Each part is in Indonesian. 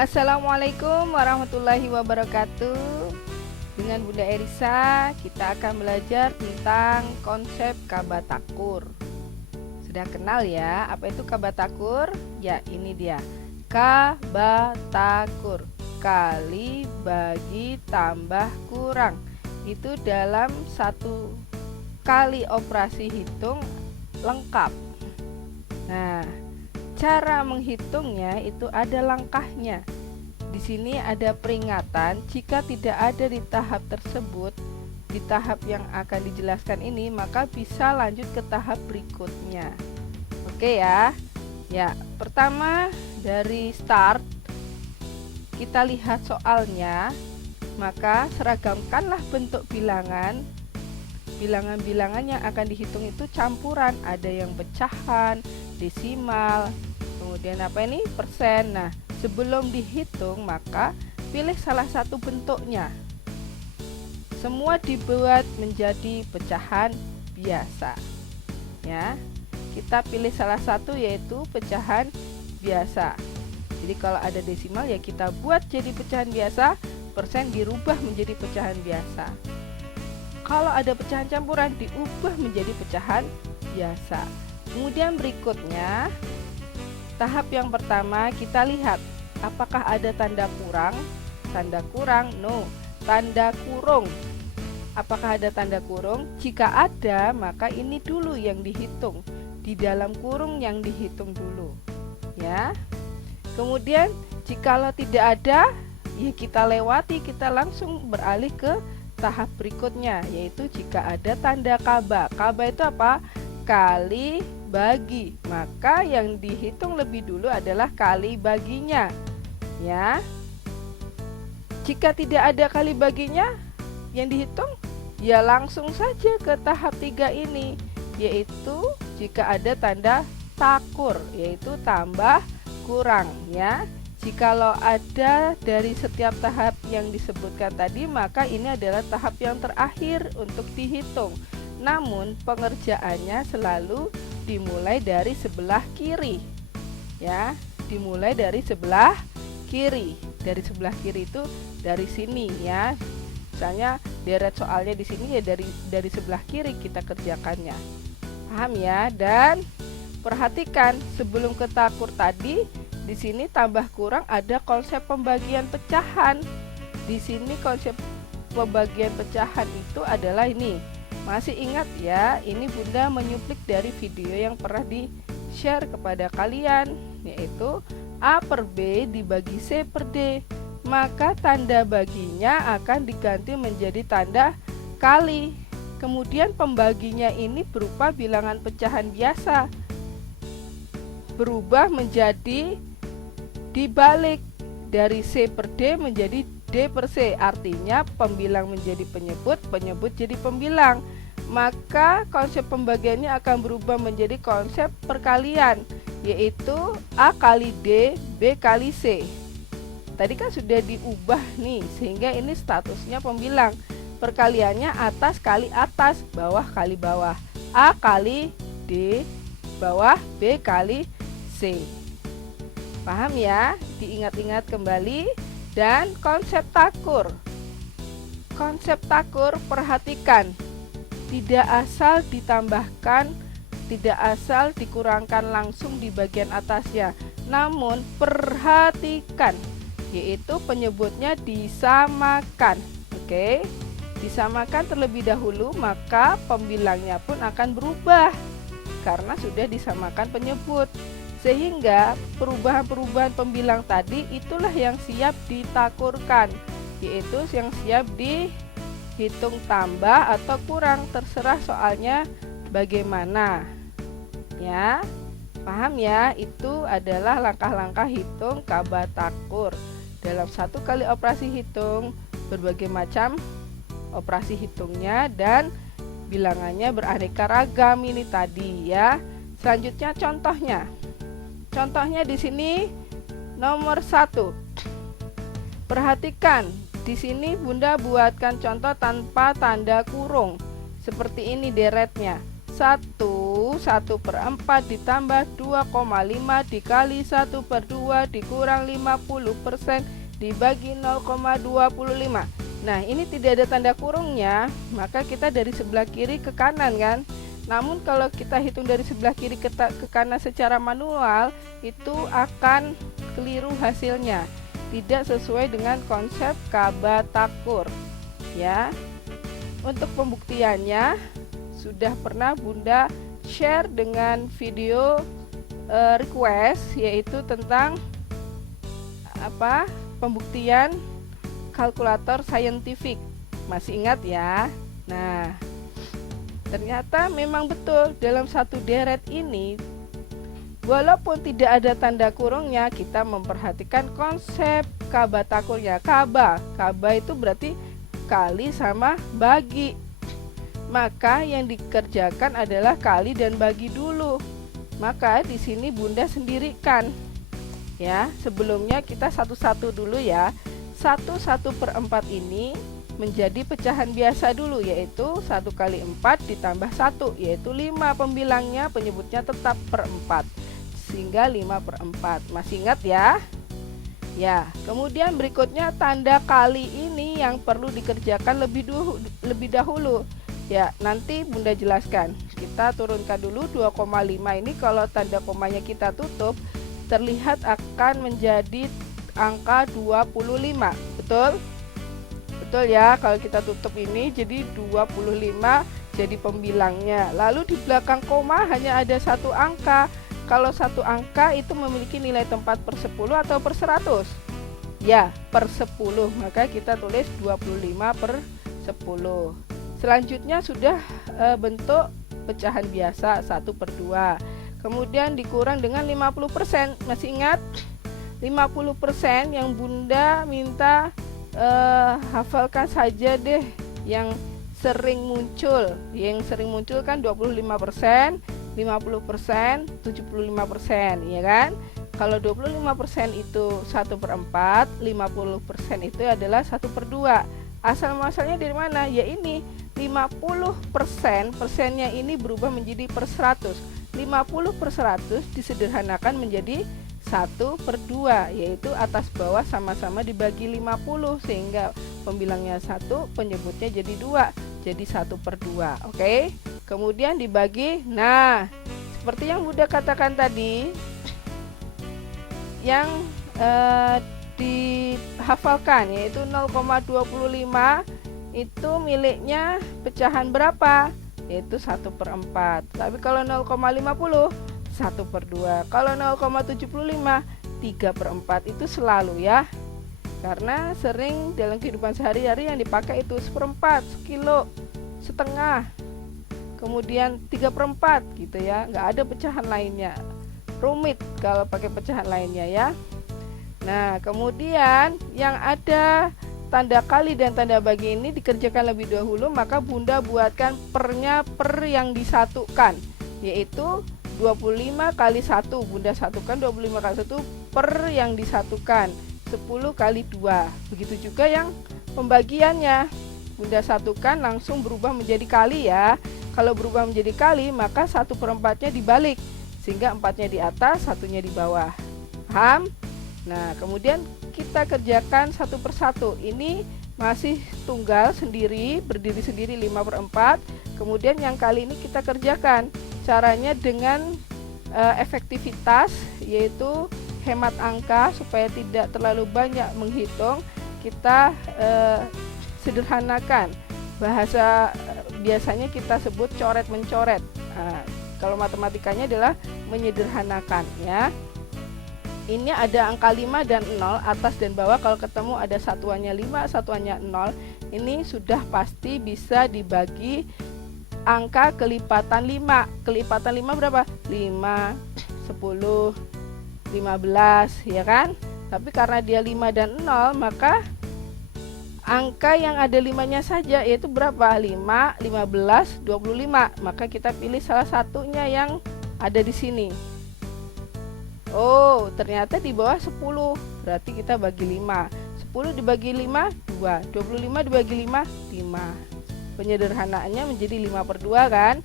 Assalamualaikum warahmatullahi wabarakatuh. Dengan Bunda Erisa, kita akan belajar tentang konsep kabatakur. Sudah kenal ya, apa itu kabatakur? Ya, ini dia. Kabatakur, kali bagi tambah kurang. Itu dalam satu kali operasi hitung lengkap. Nah, cara menghitungnya itu ada langkahnya. Di sini ada peringatan jika tidak ada di tahap tersebut, di tahap yang akan dijelaskan ini, maka bisa lanjut ke tahap berikutnya. Oke ya. Ya, pertama dari start kita lihat soalnya, maka seragamkanlah bentuk bilangan. Bilangan-bilangan yang akan dihitung itu campuran, ada yang pecahan, desimal, kemudian apa ini? Persen. Nah, sebelum dihitung maka pilih salah satu bentuknya. Semua dibuat menjadi pecahan biasa. Ya. Kita pilih salah satu yaitu pecahan biasa. Jadi kalau ada desimal ya kita buat jadi pecahan biasa, persen dirubah menjadi pecahan biasa. Kalau ada pecahan campuran diubah menjadi pecahan biasa. Kemudian berikutnya, tahap yang pertama kita lihat apakah ada tanda kurang? Tanda kurang, no. Tanda kurung, apakah ada tanda kurung? Jika ada, maka ini dulu yang dihitung. Di dalam kurung yang dihitung dulu. Ya. Kemudian, jikalau tidak ada, ya kita lewati, kita langsung beralih ke tahap berikutnya, yaitu jika ada tanda kaba. Kaba itu apa? Kali bagi, maka yang dihitung lebih dulu adalah kali baginya. Ya, jika tidak ada kali baginya yang dihitung, ya langsung saja ke tahap 3 ini, yaitu jika ada tanda takur, yaitu tambah kurang. Ya, jikalau ada dari setiap tahap yang disebutkan tadi, maka ini adalah tahap yang terakhir untuk dihitung. Namun pengerjaannya selalu dimulai dari sebelah kiri. Ya, dimulai dari sebelah kiri. Dari sebelah kiri itu dari sini ya. Misalnya deret soalnya di sini ya dari sebelah kiri kita kerjakannya. Paham ya? Dan perhatikan sebelum ke takur tadi, di sini tambah kurang ada konsep pembagian pecahan. Di sini konsep pembagian pecahan itu adalah ini. Masih ingat ya, ini Bunda menyuplik dari video yang pernah di-share kepada kalian, yaitu A per B dibagi C per D. Maka tanda baginya akan diganti menjadi tanda kali. Kemudian pembaginya ini berupa bilangan pecahan biasa, berubah menjadi dibalik dari C per D menjadi D per C, artinya pembilang menjadi penyebut, penyebut jadi pembilang. Maka konsep pembagiannya akan berubah menjadi konsep perkalian, yaitu A kali D, B kali C. Tadi kan sudah diubah nih, sehingga ini statusnya pembilang. Perkaliannya atas kali atas, bawah kali bawah. A kali D, bawah B kali C. Paham ya? Diingat-ingat kembali. Dan konsep takur. Konsep takur, perhatikan, tidak asal ditambahkan, tidak asal dikurangkan langsung di bagian atasnya. Namun perhatikan, yaitu penyebutnya disamakan. Oke, disamakan terlebih dahulu, maka pembilangnya pun akan berubah karena sudah disamakan penyebut. Sehingga perubahan-perubahan pembilang tadi itulah yang siap ditakurkan, yaitu yang siap dihitung tambah atau kurang, terserah soalnya bagaimana. Ya, paham ya? Itu adalah langkah-langkah hitung kabatakur. Dalam satu kali operasi hitung, berbagai macam operasi hitungnya dan bilangannya beraneka ragam ini tadi ya. Selanjutnya contohnya. Contohnya di sini nomor 1. Perhatikan, di sini Bunda buatkan contoh tanpa tanda kurung. Seperti ini deretnya. 1/4 ditambah 2,5 dikali 1/2 dikurang 50% dibagi 0,25. Nah, ini tidak ada tanda kurungnya, maka kita dari sebelah kiri ke kanan kan. Namun kalau kita hitung dari sebelah kiri ke kanan secara manual, itu akan keliru hasilnya, tidak sesuai dengan konsep Kabatakur ya. Untuk pembuktiannya sudah pernah Bunda share dengan video request, yaitu tentang pembuktian kalkulator saintifik. Masih ingat ya? Nah, ternyata memang betul dalam satu deret ini, walaupun tidak ada tanda kurungnya, kita memperhatikan konsep Kabatakurnya. Kaba itu berarti kali sama bagi. Maka yang dikerjakan adalah kali dan bagi dulu. Maka di sini Bunda sendirikan. Ya, sebelumnya kita satu-satu dulu ya. 1/4 ini menjadi pecahan biasa dulu, yaitu 1 kali 4 ditambah 1, yaitu 5. Pembilangnya penyebutnya tetap per 4, sehingga 5/4. Masih ingat ya? Ya, kemudian berikutnya tanda kali ini yang perlu dikerjakan lebih dahulu. Ya, nanti Bunda jelaskan. Kita turunkan dulu 2,5 ini, kalau tanda komanya kita tutup, terlihat akan menjadi angka 25. Betul? Betul ya, kalau kita tutup ini jadi 25 jadi pembilangnya. Lalu di belakang koma hanya ada satu angka. Kalau satu angka itu memiliki nilai tempat per 10 atau per 100? Ya, per 10. Maka kita tulis 25/10. Selanjutnya sudah bentuk pecahan biasa 1/2. Kemudian dikurang dengan 50%. Masih ingat? 50% yang Bunda minta hafalkan saja deh yang sering muncul. Yang sering muncul kan 25%, 50%, 75%, ya kan? Kalau 25% itu 1/4, 50% itu adalah 1/2. Asal muasalnya dari mana? Ya ini 50%, persennya ini berubah menjadi per 100. 50/100 disederhanakan menjadi 1/2, yaitu atas bawah sama-sama dibagi 50, sehingga pembilangnya 1, penyebutnya jadi 2, jadi 1/2. Oke, kemudian dibagi. Nah, seperti yang Bunda katakan tadi, yang dihafalkan yaitu 0,25 itu miliknya pecahan berapa? Yaitu 1/4. Tapi kalau 0,50, 1/2. Kalau 0,75, 3/4. Itu selalu ya, karena sering dalam kehidupan sehari-hari yang dipakai itu 1/4, sekilo, setengah, kemudian 3/4 gitu ya. Nggak ada pecahan lainnya, rumit kalau pakai pecahan lainnya ya. Nah, kemudian yang ada tanda kali dan tanda bagi ini dikerjakan lebih dahulu, maka Bunda buatkan pernya per yang disatukan, yaitu 25 kali 1. Bunda satukan 25 kali 1 per yang disatukan, 10 kali 2. Begitu juga yang pembagiannya, Bunda satukan langsung berubah menjadi kali ya. Kalau berubah menjadi kali, maka 1/4-nya dibalik, sehingga 4-nya di atas, 1-nya di bawah. Paham? Nah, kemudian kita kerjakan satu persatu. Ini masih tunggal sendiri, berdiri sendiri 5/4. Kemudian yang kali ini kita kerjakan. Caranya dengan efektivitas, yaitu hemat angka supaya tidak terlalu banyak menghitung. Kita sederhanakan. Bahasa biasanya kita sebut coret-mencoret. Nah, kalau matematikanya adalah menyederhanakan ya. Ini ada angka 5 dan 0, atas dan bawah. Kalau ketemu ada satuannya 5, satuannya 0, ini sudah pasti bisa dibagi angka kelipatan 5. Kelipatan 5 berapa? 5, 10, 15, ya kan? Tapi karena dia 5 dan 0, maka angka yang ada 5-nya saja, yaitu berapa? 5, 15, 25. Maka kita pilih salah satunya yang ada di sini. Oh, ternyata di bawah 10. Berarti kita bagi 5. 10 dibagi 5, 2. 25 dibagi 5, 5. Penyederhanaannya menjadi 5/2 kan?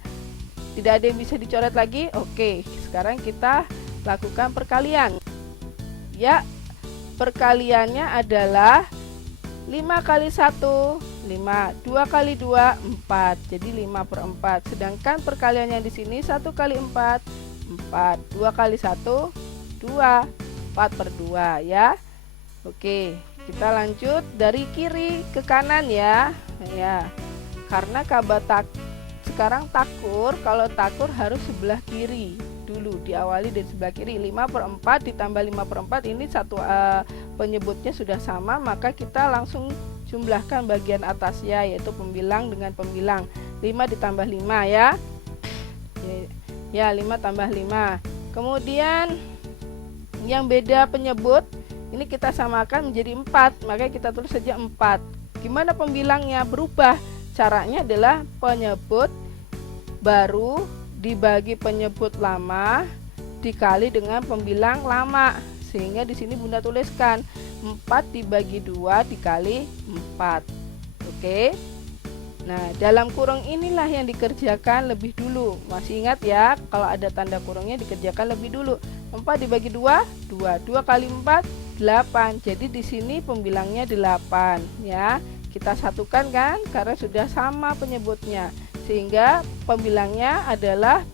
Tidak ada yang bisa dicoret lagi. Oke, sekarang kita lakukan perkalian. Ya, perkaliannya adalah 5 kali 1, 5, 2 kali 2, 4. Jadi 5/4. Sedangkan perkaliannya di sini 1 kali 4, 4. 2 kali 1, 2. 4/2 ya. Oke, kita lanjut dari kiri ke kanan ya. Ya. Karena sekarang takur, kalau takur harus sebelah kiri dulu, diawali dari sebelah kiri. 5/4 ditambah 5/4 ini satu penyebutnya sudah sama, maka kita langsung jumlahkan bagian atasnya, yaitu pembilang dengan pembilang. 5 ditambah 5 ya. Ya, 5 tambah 5. Kemudian yang beda penyebut ini kita samakan menjadi 4, maka kita tulis saja 4. Gimana pembilangnya? Berubah. Caranya adalah penyebut baru dibagi penyebut lama dikali dengan pembilang lama, sehingga di sini Bunda tuliskan 4 dibagi 2 dikali 4. Oke. Nah, dalam kurung inilah yang dikerjakan lebih dulu. Masih ingat ya, kalau ada tanda kurungnya dikerjakan lebih dulu. 4 dibagi 2, 2. 2 kali 4, 8. Jadi di sini pembilangnya 8 ya. Kita satukan kan karena sudah sama penyebutnya. Sehingga pembilangnya adalah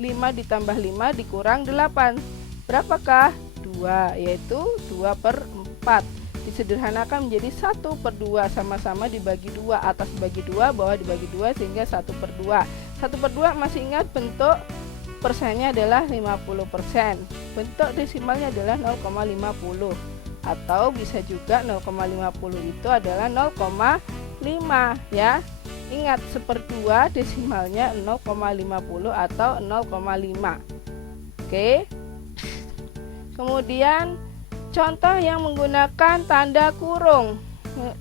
5 ditambah 5 dikurang 8. Berapakah? 2, yaitu 2/4. Disederhanakan menjadi 1/2, sama-sama dibagi 2, atas bagi 2, bawah dibagi 2, sehingga 1/2. 1/2 masih ingat bentuk persennya adalah 50%. Bentuk desimalnya adalah 0,50. Atau bisa juga 0,50 itu adalah 0,5 ya. Ingat, 1/2 desimalnya 0,50 atau 0,5. Oke. Kemudian contoh yang menggunakan tanda kurung.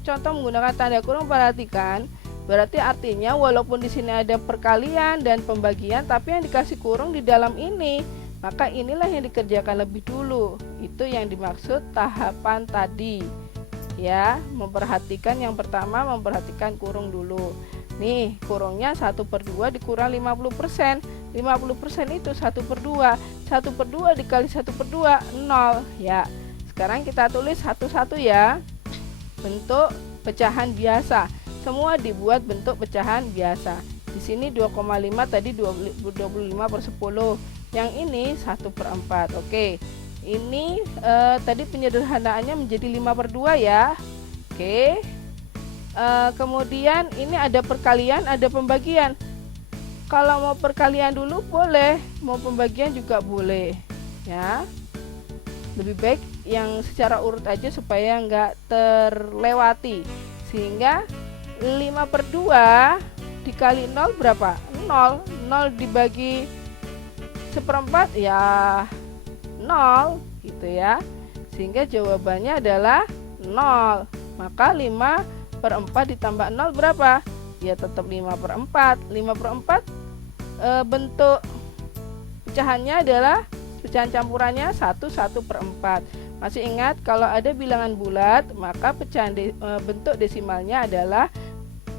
Contoh menggunakan tanda kurung, perhatikan. Berarti artinya walaupun di sini ada perkalian dan pembagian, tapi yang dikasih kurung di dalam ini, maka inilah yang dikerjakan lebih dulu. Itu yang dimaksud tahapan tadi. Ya, memperhatikan yang pertama, memperhatikan kurung dulu. Nih, kurungnya 1/2 dikurang 50%. 50% itu 1/2. 1/2 dikali 1/2, 0 ya. Sekarang kita tulis satu-satu ya. Bentuk pecahan biasa. Semua dibuat bentuk pecahan biasa. Di sini 2,5, tadi 25/10. Yang ini 1/4. Oke. Ini tadi penyederhanaannya menjadi 5/2 ya. Oke. Kemudian ini ada perkalian, ada pembagian. Kalau mau perkalian dulu boleh, mau pembagian juga boleh ya. Lebih baik yang secara urut aja supaya enggak terlewati. Sehingga 5/2 dikali 0 berapa? 0. 0 dibagi 1/4 ya 0 gitu ya. Sehingga jawabannya adalah 0. Maka 5/4 ditambah 0 berapa? Ya tetap 5/4. 5/4 bentuk pecahannya adalah pecahan campurannya 1/4. Masih ingat kalau ada bilangan bulat, maka pecahan bentuk desimalnya adalah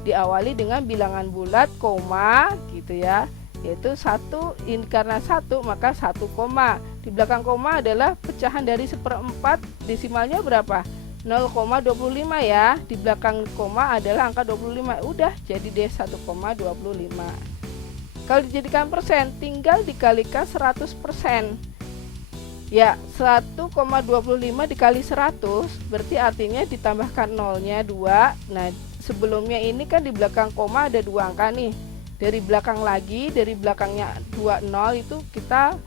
diawali dengan bilangan bulat koma gitu ya. Yaitu 1, karena 1 maka 1 koma. Di belakang koma adalah pecahan dari 1/4, desimalnya berapa? 0,25 ya. Di belakang koma adalah angka 25. Udah jadi deh 1,25. Kalau dijadikan persen, tinggal dikalikan 100%. Ya, 1,25 dikali 100 berarti artinya ditambahkan nolnya 2. Nah, sebelumnya ini kan di belakang koma ada 2 angka nih. Dari belakang lagi, dari belakangnya 20 itu kita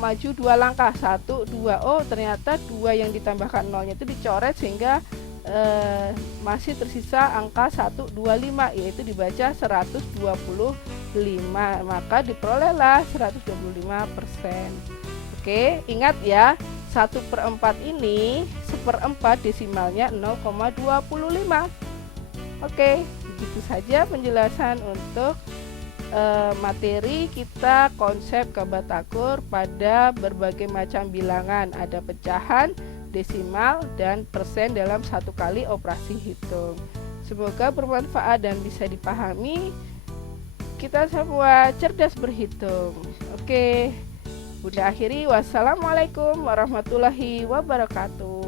maju 2 langkah, 1, 2. Oh, ternyata 2 yang ditambahkan nolnya itu dicoret sehingga masih tersisa angka 125, yaitu dibaca 125. Maka diperolehlah 125%. Oke, ingat ya, 1/4 ini 1/4 desimalnya 0,25. Oke, begitu saja penjelasan untuk materi kita konsep kabatakur pada berbagai macam bilangan. Ada pecahan, desimal, dan persen dalam satu kali operasi hitung. Semoga bermanfaat dan bisa dipahami. kita semua cerdas berhitung. Oke, Bunda akhiri. Wassalamualaikum warahmatullahi wabarakatuh.